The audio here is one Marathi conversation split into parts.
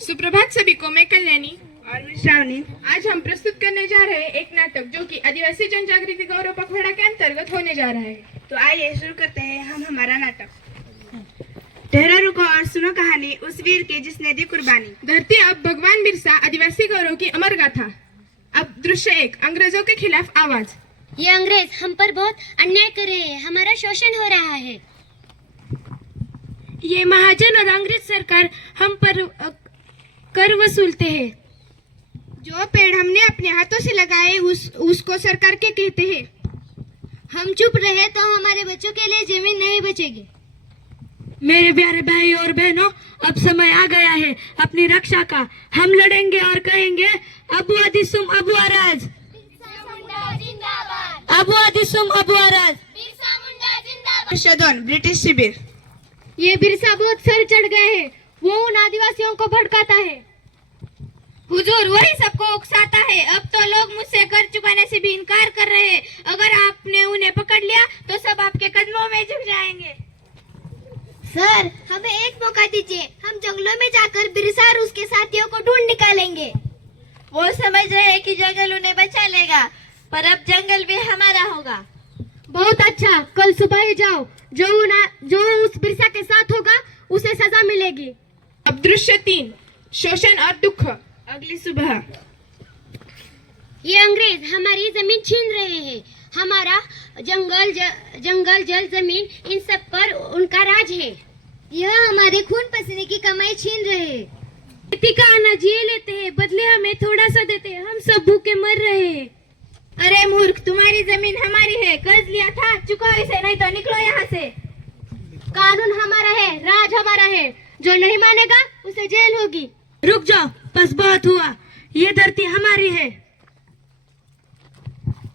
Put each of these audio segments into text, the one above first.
सुप्रभात सभी को, मैं कल्याणी और मैं श्रावणी। आज हम प्रस्तुत करने जा रहे हैं एक नाटक जो कि आदिवासी जन जागृति गौरव पखवाड़ा के अंतर्गत होने जा रहा है। तो आइए शुरू करते हैं हम हमारा नाटक। ठहरो रुको और सुनो कहानी उस वीर की जिसने दी कुर्बानी। धरती अब भगवान बिरसा आदिवासी गौरव की अमर गाथा। अब दृश्य 1, अंग्रेजों के खिलाफ आवाज। ये अंग्रेज हम पर बहुत अन्याय कर रहे हैं, हमारा शोषण हो रहा है। ये महाजन और अंग्रेज सरकार हम पर कर वसूलते हैं। जो पेड़ हमने अपने हाथों से लगाए उसको सरकार के कहते हैं। हम चुप रहे तो हमारे बच्चों के लिए जमीन नहीं बचेगी। मेरे प्यारे भाई और बहनों, अब समय आ गया है अपनी रक्षा का। हम लड़ेंगे और कहेंगे अबू आदिसुम अबू आराज, अबू आदिसुम अबू आराज। दृश्य 2, ब्रिटिश शिविर। ये बिरसा बहुत सर चढ़ गए हैं, वो उन आदिवासियों को भड़काता है। हुजूर, वही सबको उकसाता है। अब तो लोग मुझसे कर चुकाने से भी इनकार कर रहे हैं। अगर आपने उन्हें पकड़ लिया तो सब आपके कदमों में झुक जाएंगे। सर, हमें एक मौका दीजिए, हम जंगलों में जाकर बिरसा और उसके साथियों को ढूंढ निकालेंगे। वो समझ रहे हैं कि जंगल उन्हें बचा लेगा, पर अब जंगल भी हमारा होगा। बहुत अच्छा, कल सुबह ही जाओ। जो उस बिरसा के साथ होगा उसे सजा मिलेगी। अब दृश्य 3, शोषण और दुख। अगली सुबह। ये अंग्रेज हमारी जमीन छीन रहे हैं। हमारा जंगल जल जमीन इन सब पर उनका राज है। यह हमारे खून पसीने की कमाई छीन रहे हैं। खेती का अनाज ये लेते हैं, बदले हमें थोड़ा सा देते हैं। हम सब भूखे मर रहे हैं। अरे मूर्ख, तुम्हारी जमीन हमारी है, कर्ज लिया था, चुकाओ इसे, नहीं तो निकलो यहाँ से। कानून हमारा है, राज हमारा है। जो नहीं मानेगा उसे जेल होगी। रुक जाओ, बस बहुत हुआ। ये धरती हमारी है।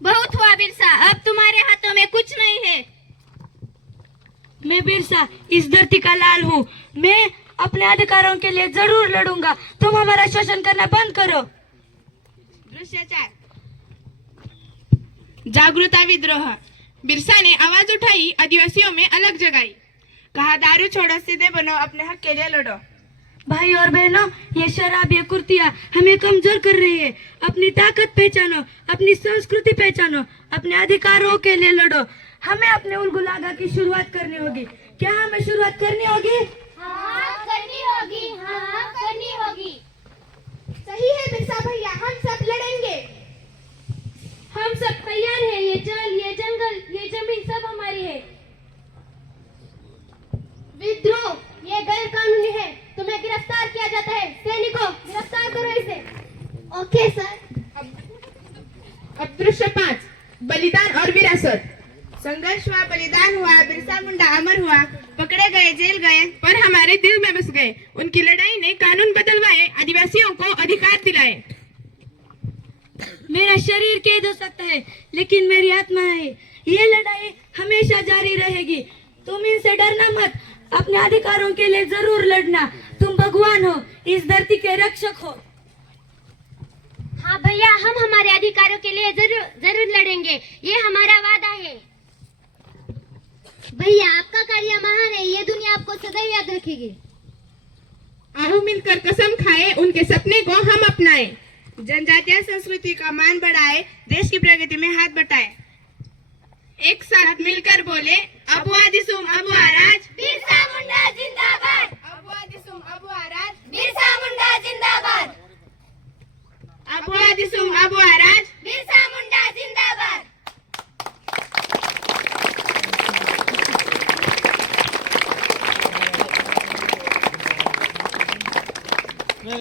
बहुत हुआ बिरसा, अब तुम्हारे हाथों में कुछ नहीं है। मैं बिरसा इस धरती का लाल हूँ। मैं अपने अधिकारों के लिए जरूर लड़ूंगा। तुम हमारा शोषण करना बंद करो। दृश्य 4, जागरूकता विद्रोह। बिरसा ने आवाज उठाई, आदिवासियों में अलग जगाई। कहा दारू छोड़ो, सीधे बनो, अपने हक के लिए लड़ो। भाई और बहनों, ये शराब, ये कुर्तियां हमें कमजोर कर रही है। अपनी ताकत पहचानो, अपनी संस्कृति पहचानो, अपने अधिकारों के लिए लड़ो। हमें अपने उलगुलागा की शुरुआत करनी होगी। क्या हमें शुरुआत करनी होगी? हाँ, करनी होगी। हाँ, करनी होगी। सही है बिरसा भैया, हम सब लड़ेंगे। हम सब तैयार हैं। ये जल, ये जंगल, ये जमीन सब हमारी है। विद्रोह ये गैर कानूनी है, तुम्हें गिरफ्तार किया जाता है। सैनिकों, गिरफ्तार करो इसे। Okay sir. अब दृश्य 5, बलिदान और विरासत। संघर्ष हुआ, बलिदान हुआ, बिरसा मुंडा अमर हुआ, पकड़े गए, जेल गए, पर हमारे दिल में बस गए। उनकी लड़ाई ने कानून बदलवाए, आदिवासियों को अधिकार दिलाए। मेरा शरीर कैद हो सकता है, लेकिन मेरी आत्मा है। ये लड़ाई हमेशा जारी रहेगी। तुम इनसे डरना मत, अपने अधिकारों के लिए जरूर लड़ना। तुम भगवान हो, इस धरती के रक्षक हो। हाँ भैया, हम हमारे अधिकारों के लिए जरूर लड़ेंगे, ये हमारा वादा है। भैया, आपका कार्य महान है, ये दुनिया आपको सदैव याद रखेगी। आओ मिलकर कसम खाए, उनके सपने को हम अपनाएं। जनजातीय संस्कृति का मान बढ़ाए, देश की प्रगति में हाथ बटाए। एक साथ मिलकर बोले, अबू आदिसुम अबू आराज, बिरसा मुंडा जिंदाबाद। अबू आदिसुम अबू आराज, बिरसा मुंडा जिंदाबाद। अबू आदिसुम अबू आराज।